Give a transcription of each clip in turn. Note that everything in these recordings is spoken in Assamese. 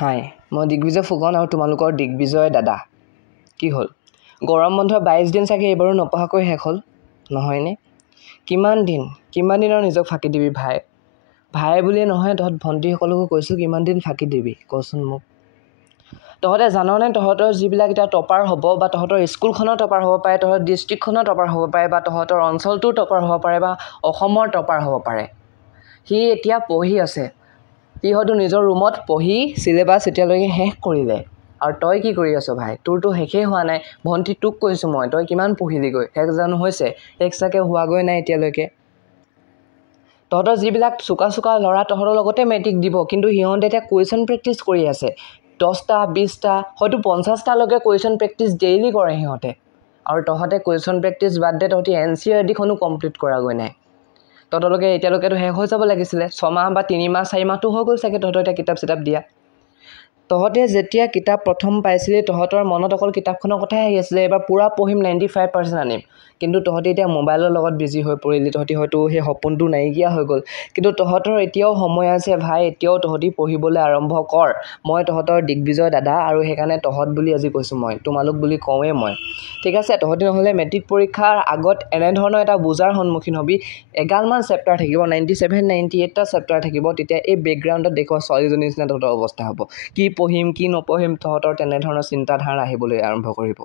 হাই, মই দিগ্বিজয় ফুকন আৰু তোমালোকৰ দিগ্বিজয় দাদা। কি হ'ল? গৰম বন্ধৰ 22 দিন চাগে এইবাৰো নপঢ়াকৈ শেষ হ'ল, নহয়নে? কিমান দিনৰ নিজক ফাঁকি দিবি ভাই? ভাই বুলিয়ে নহয়, তহঁত ভণ্টিসকলকো কৈছোঁ, কিমান দিন ফাঁকি দিবি কচোন মোক। তহঁতে জাননে তহঁতৰ যিবিলাক এতিয়া টপাৰ হ'ব বা তহঁতৰ স্কুলখনৰ টপাৰ হ'ব পাৰে, তহঁতৰ ডিষ্ট্ৰিক্টখনৰ টপাৰ হ'ব পাৰে বা তহঁতৰ অঞ্চলটোৰ টপাৰ হ'ব পাৰে বা অসমৰ টপাৰ হ'ব পাৰে। সি এতিয়া পঢ়ি আছে। সি হয়তো নিজৰ ৰুমত পঢ়ি চিলেবাছ এতিয়ালৈকে শেষ কৰিলে। আৰু তই কি কৰি আছ ভাই? তোৰতো শেষেই হোৱা নাই। ভণ্টি তোক কৈছোঁ মই, তই কিমান পঢ়িলিগৈ? শেষ জানো হৈছে? শেষ চাগে হোৱাগৈ নাই এতিয়ালৈকে। তহঁতৰ যিবিলাক চোকা ল'ৰা তহঁতৰ লগতে মেট্ৰিক দিব, কিন্তু সিহঁতে এতিয়া কুৱেশ্যন প্ৰেক্টিছ কৰি আছে। 10টা 20টা হয়তো 50টালৈকে কুৱেশ্যন প্ৰেক্টিছ ডেইলি কৰে সিহঁতে। আৰু তহঁতে কুৱেশ্যন প্ৰেক্টিছ বাদ দে, তহঁতি NCERTখনো কমপ্লিট কৰাগৈ নাই। তহঁতলোকে এতিয়ালৈকেতো শেষ হৈ যাব লাগিছিলে। 6 মাহ বা 3 মাহ 4 মাহটো হৈ গ'ল চাগে তহঁতৰ এতিয়া কিতাপ চিতাপ দিয়া। তহঁতে যেতিয়া কিতাপ প্ৰথম পাইছিলি তহঁতৰ মনত অকল কিতাপখনৰ কথাই আহি আছিলে, এইবাৰ পূৰা পঢ়িম 95% আনিম। কিন্তু তহঁতি এতিয়া মোবাইলৰ লগত বিজি হৈ পৰিলি, তহঁতি হয়তো সেই সপোনটো নাইকিয়া হৈ গ'ল। কিন্তু তহঁতৰ এতিয়াও সময় আছে ভাই, এতিয়াও তহঁতি পঢ়িবলৈ আৰম্ভ কৰ। মই তহঁতৰ দিগ্বিজয় দাদা, আৰু সেইকাৰণে তহঁত বুলি আজি কৈছোঁ, মই তোমালোক বুলি কওঁৱেই মই। ঠিক আছে, তহঁতি নহ'লে মেট্ৰিক পৰীক্ষাৰ আগত এনেধৰণৰ এটা বোজাৰ সন্মুখীন হ'বি। এগালমান চেপ্টাৰ থাকিব, 97 98টা চেপ্টাৰ থাকিব। তেতিয়া এই বেকগ্ৰাউণ্ডত দেখুওৱা ছোৱালীজনীৰ নিচিনা তহঁতৰ অৱস্থা হ'ব। কি পঢ়িম কি নপঢ়িম তহঁতৰ তেনেধৰণৰ চিন্তাধাৰা আহিবলৈ আৰম্ভ কৰিব।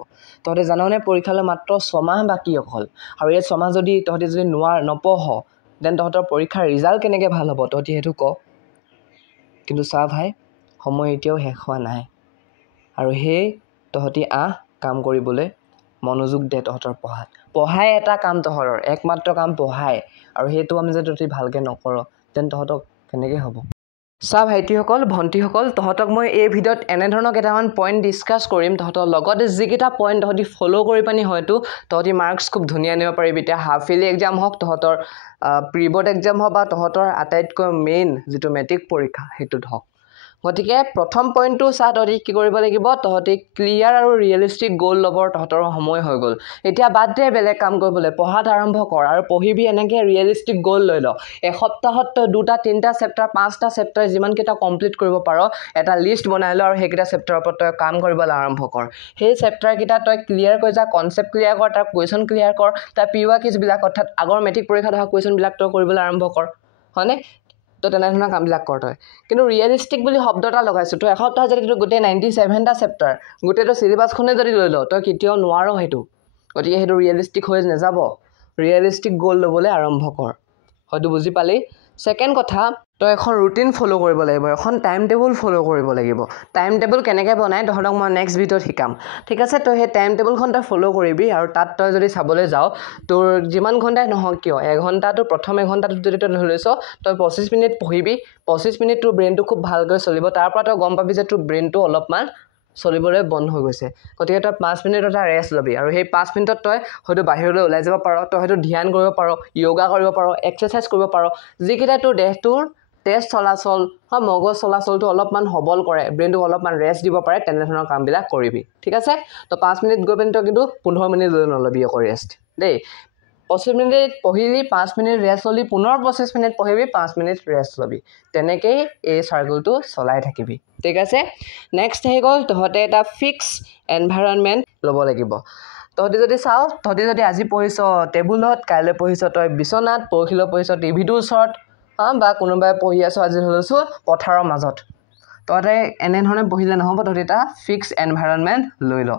তহঁতে জাননে পৰীক্ষালৈ মাত্ৰ 6 মাহ বাকী অকল। আৰু এই 6 মাহ তহঁতি যদি নপঢ়, দেন তহঁতৰ পৰীক্ষাৰ ৰিজাল্ট কেনেকৈ ভাল হ'ব তহঁতি সেইটো ক। কিন্তু চা ভাই, সময় এতিয়াও শেষ হোৱা নাই। আৰু তহঁতি কাম কৰিবলৈ মনোযোগ দে তহঁতৰ পঢ়াত। পঢ়াই এটা কাম তহঁতৰ, একমাত্ৰ কাম পঢ়াই। আৰু সেইটো আমি যদি তহঁতি ভালকৈ নকৰ, তেন তহঁতক কেনেকৈ হ'ব? চা ভাইটিসকল ভণ্টিসকল, তহঁতক মই এই ভিডিঅ'ত এনেধৰণৰ কেইটামান পইণ্ট ডিছকাছ কৰিম তহঁতৰ লগতে, যিকেইটা পইণ্ট তহঁতি ফ'ল' কৰি পানি হয়তো তহঁতি মাৰ্কছ খুব ধুনীয়া আনিব পাৰিবি। এতিয়া হাফ ইয়াৰলি এক্সাম হওক, তহঁতৰ প্ৰি বৰ্ড এক্সাম হওক বা তহঁতৰ আটাইতকৈ মেইন যিটো মেট্ৰিক পৰীক্ষা সেইটোত হওক। গতিকে প্ৰথম পইণ্টটো চা, তহঁতি কি কৰিব লাগিব, তহঁতি ক্লিয়াৰ আৰু ৰিয়েলিষ্টিক গ'ল ল'বৰ তহঁতৰ সময় হৈ গ'ল। এতিয়া বাদ দে বেলেগ কাম কৰিবলৈ, পঢ়াত আৰম্ভ কৰ। আৰু পঢ়িবি এনেকৈ ৰিয়েলিষ্টিক গ'ল লৈ ল। এসপ্তাহত তই 2টা 3টা চেপ্টাৰ 5টা চেপ্টাৰ যিমানকেইটা কমপ্লিট কৰিব পাৰ, এটা লিষ্ট বনাই ল আৰু সেইকেইটা চেপ্টাৰৰ ওপৰত তই কাম কৰিবলৈ আৰম্ভ কৰ। সেই চেপ্টাৰকেইটা তই ক্লিয়াৰ কৰি যা, কনচেপ্ট ক্লিয়াৰ কৰ, তাৰ কুৱেশ্যন ক্লিয়াৰ কৰ, তাৰ PYQবিলাক অৰ্থাৎ আগৰ মেট্ৰিক পৰীক্ষাত অহা কুৱেশ্যনবিলাক তই কৰিবলৈ আৰম্ভ কৰ, হয়নে? তই তেনেধৰণৰ কামবিলাক কৰ তই। কিন্তু ৰিয়েলিষ্টিক বুলি শব্দ এটা লগাইছোঁ, তই এসপ্তাহ যদি তই গোটেই 97টা চেপ্টাৰ গোটেইটো চিলেবাছখনে যদি লৈ ল, তই কেতিয়াও নোৱাৰ সেইটো। গতিকে সেইটো ৰিয়েলিষ্টিক হৈ নাযাব। ৰিয়েলিষ্টিক গ'ল ল'বলৈ আৰম্ভ কৰ। হয়তো বুজি পালি? ছেকেণ্ড কথা, তই এখন ৰুটিন ফ'ল' কৰিব লাগিব, এখন টাইম টেবুল ফ'ল' কৰিব লাগিব। টাইম টেবুল কেনেকৈ বনাই তহঁতক মই নেক্সট ভিডিঅ'ত শিকাম। ঠিক আছে, তই সেই টাইম টেবুলখন তই ফ'ল' কৰিবি। আৰু তাত তই যদি চাবলৈ যাওঁ, তোৰ যিমান ঘণ্টাই নহওক কিয়, এঘণ্টাটো প্ৰথম এঘণ্টাটোত যদি তই ধৰি লৈছ, তই 25 মিনিট পঢ়িবি। 25 মিনিট তোৰ ব্ৰেইনটো খুব ভালকৈ চলিব। তাৰপৰা তই গম পাবি যে তোৰ ব্ৰেইনটো অলপমান চলিবলৈ বন্ধ হৈ গৈছে। গতিকে তই 5 মিনিট এটা ৰেষ্ট ল'বি। আৰু সেই 5 মিনিটত তই হয়তো বাহিৰলৈ ওলাই যাব পাৰ, তই হয়তো ধ্যান কৰিব পাৰ, য়োগা কৰিব পাৰ, এক্সাৰচাইজ কৰিব পাৰ, যিকেইটা তোৰ দেহটোৰ তেজ চলাচল বা মগজ চলাচলটো অলপমান সবল কৰে, ব্ৰেইনটোক অলপমান ৰেষ্ট দিব পাৰে, তেনেধৰণৰ কামবিলাক কৰিবি। ঠিক আছে, তই 5 মিনিট গৈ পিনি তই কিন্তু 15 মিনিট লৈ নল'বি আকৌ ৰেষ্ট দেই। 25 মিনিট পঢ়িলি, 5 মিনিট ৰেষ্ট ল'লি, পুনৰ 25 মিনিট পঢ়িবি, 5 মিনিট ৰেষ্ট ল'বি। তেনেকেই এই চাৰ্কুলটো চলাই থাকিবি। ঠিক আছে, নেক্সট আহি গ'ল, তহঁতে এটা ফিক্স এনভাইৰনমেণ্ট ল'ব লাগিব। তহঁতি যদি চাওঁ, তহঁতি যদি আজি পঢ়িছ টেবুলত, কাইলৈ পঢ়িছ তই বিচনাত, পৰহিলৈ পঢ়িছ টিভিটোৰ ওচৰত, বা কোনোবাই পঢ়ি আছোঁ আজি ধৰিছোঁ পথাৰৰ মাজত। তহঁতে এনেধৰণে পঢ়িলে নহ'ব, তহঁতি এটা ফিক্স এনভাইৰনমেণ্ট লৈ ল।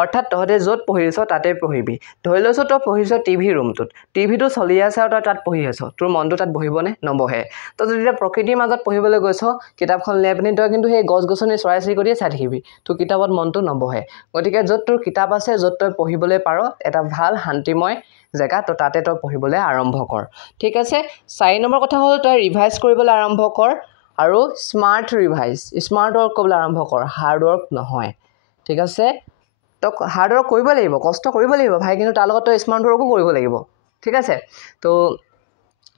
অৰ্থাৎ তহঁতে য'ত পঢ়িছ তাতে পঢ়িবি। ধৰি লৈছোঁ তই পঢ়িছ টিভি ৰুমটোত, টিভিটো চলি আছে আৰু তই তাত পঢ়ি আছ, তোৰ মনটো তাত বহিবনে? নবহে। তই যদি এতিয়া প্ৰকৃতিৰ মাজত পঢ়িবলৈ গৈছ, কিতাপখন উলিয়াই পিনি তই কিন্তু সেই গছ গছনি চৰাই চিৰিকটিয়ে চাই থাকিবি, তোৰ কিতাপত মনটো নবহে। গতিকে য'ত তোৰ কিতাপ আছে, য'ত তই পঢ়িবলৈ পাৰ, এটা ভাল শান্তিময় জেগা, তই তাতে তই পঢ়িবলৈ আৰম্ভ কৰ। ঠিক আছে, 4 নম্বৰ কথা হ'ল তই ৰিভাইজ কৰিবলৈ আৰম্ভ কৰ। আৰু স্মাৰ্ট ৰিভাইজ, স্মাৰ্ট ৱৰ্ক কৰিবলৈ আৰম্ভ কৰ, হাৰ্ড ৱৰ্ক নহয়। ঠিক আছে, তই হাৰ্ড ৱৰ্ক কৰিব লাগিব, কষ্ট কৰিব লাগিব ভাই, কিন্তু তাৰ লগত তই স্মাৰ্ট ৱৰ্কো কৰিব লাগিব। ঠিক আছে, তো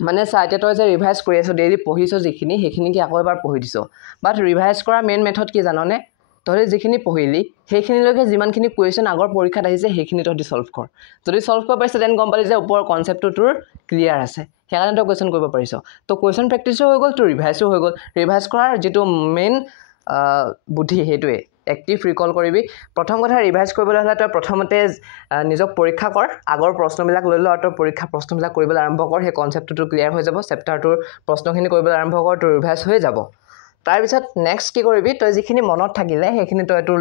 মানে চা, এতিয়া তই যে ৰিভাইজ কৰি আছ, ডেইলি পঢ়িছ যিখিনি, সেইখিনিকে আকৌ এবাৰ পঢ়ি দিছ। বাট ৰিভাইজ কৰা মেইন মেথড কি জাননে? তহঁতি যিখিনি পঢ়িলি সেইখিনিলৈকে যিমানখিনি কুৱেশ্যন আগৰ পৰীক্ষাত আহিছে সেইখিনি তহঁতি ছল্ভ কৰ। যদি ছল্ভ কৰিব পাৰিছ, দেন গম পালি যে ওপৰৰ কনচেপ্টটো তোৰ ক্লিয়াৰ আছে, সেইকাৰণে তই কুৱেশ্যন কৰিব পাৰিছ। তো কুৱেশ্যন প্ৰেক্টিছো হৈ গ'ল, তোৰ ৰিভাইজো হৈ গ'ল। ৰিভাইজ কৰাৰ যিটো মেইন বুদ্ধি সেইটোৱে এক্টিভ ৰিকল কৰিবি প্ৰথম কথা ৰিভাইজ কৰিবলৈ হ'লে তই প্ৰথমতে নিজক পৰীক্ষা কৰ আগৰ প্ৰশ্নবিলাক লৈ ল আৰু তই প্ৰশ্নবিলাক কৰিবলৈ আৰম্ভ কৰ সেই কনচেপ্টটো ক্লিয়াৰ হৈ যাব চেপ্টাৰটোৰ প্ৰশ্নখিনি কৰিবলৈ আৰম্ভ কৰ তোৰ ৰিভাইজ হৈ যাব তাৰপিছত নেক্সট কি কৰিবি তই যিখিনি মনত থাকিলে সেইখিনি তই তোৰ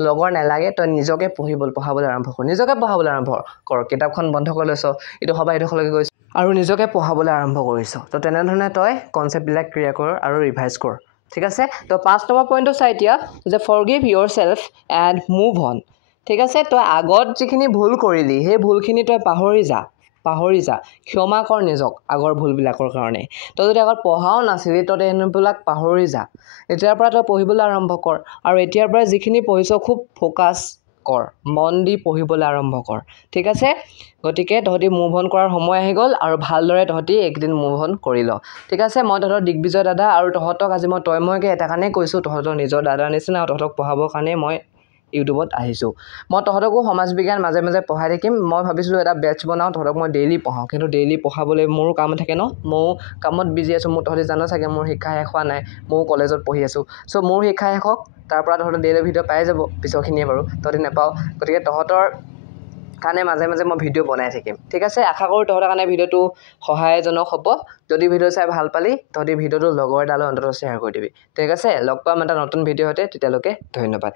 লগৰ নালাগে তই নিজকে পঢ়াবলৈ আৰম্ভ কৰ নিজকে পঢ়াবলৈ আৰম্ভ কৰ কিতাপখন বন্ধ কৰি লৈছ এইটো সবা এইডোখৰলৈকে গৈছ আৰু নিজকে পঢ়াবলৈ আৰম্ভ কৰিছ তো তেনেধৰণে তই কনচেপ্টবিলাক ক্লিয়াৰ কৰ আৰু ৰিভাইজ কৰ ঠিক আছে তো 5 নম্বৰ পইণ্টটো চাই এতিয়া যে forgive your self and move on ঠিক আছে তই আগত যিখিনি ভুল কৰিলি সেই ভুলখিনি তই পাহৰি যা ক্ষমা কৰ নিজক আগৰ ভুলবিলাকৰ কাৰণে তই যদি আগত পঢ়াও নাছিলি তই সেইবিলাক পাহৰি যা এতিয়াৰ পৰা তই পঢ়িবলৈ আৰম্ভ কৰ আৰু এতিয়াৰ পৰা যিখিনি পঢ়িছ খুব ফ'কাছ কৰ মন দি পঢ়িবলৈ আৰম্ভ কৰ ঠিক আছে গতিকে তহঁতি মুভ অন কৰাৰ সময় আহি গ'ল আৰু ভালদৰে তহঁতি একদিন মুভ অন কৰি ল ঠিক আছে মই তহঁতৰ দিগ্বিজয় দাদা আৰু তহঁতক আজি মই মইকে এটা কাৰণেই কৈছোঁ তহঁতৰ নিজৰ দাদাৰ নিচিনা আৰু তহঁতক পঢ়াবৰ কাৰণে মই ইউটিউবত আহিছোঁ মই তহঁতকো সমাজ বিজ্ঞান মাজে মাজে পঢ়াই থাকিম মই ভাবিছিলোঁ এটা বেটছ বনাওঁ তহঁতক মই ডেইলি পঢ়াওঁ কিন্তু ডেইলি পঢ়াবলৈ মোৰো কাম থাকে ন ময়ো কামত বিজি আছোঁ মোৰ তহঁতি জানো চাগে মোৰ শিক্ষা শেষ হোৱা নাই ময়ো কলেজত পঢ়ি আছোঁ চ' মোৰ শিক্ষা শেষ হওক তাৰ পৰা তহঁতৰ ডেইলি ভিডিঅ' পাই যাব পিছৰখিনিয়ে বাৰু তহঁতি নাপাওঁ গতিকে তহঁতৰ কাৰণে মাজে মাজে মই ভিডিঅ' বনাই থাকিম ঠিক আছে আশা কৰোঁ তহঁতৰ কাৰণে ভিডিঅ'টো সহায়জনক হ'ব যদি ভিডিঅ' চাই ভাল পালি তহঁতি ভিডিঅ'টো লগৰ এটালৈ অন্ততঃ শ্বেয়াৰ কৰি দিবি ঠিক আছে লগ পাম এটা নতুন ভিডিঅ' সৈতে তেতিয়ালৈকে ধন্যবাদ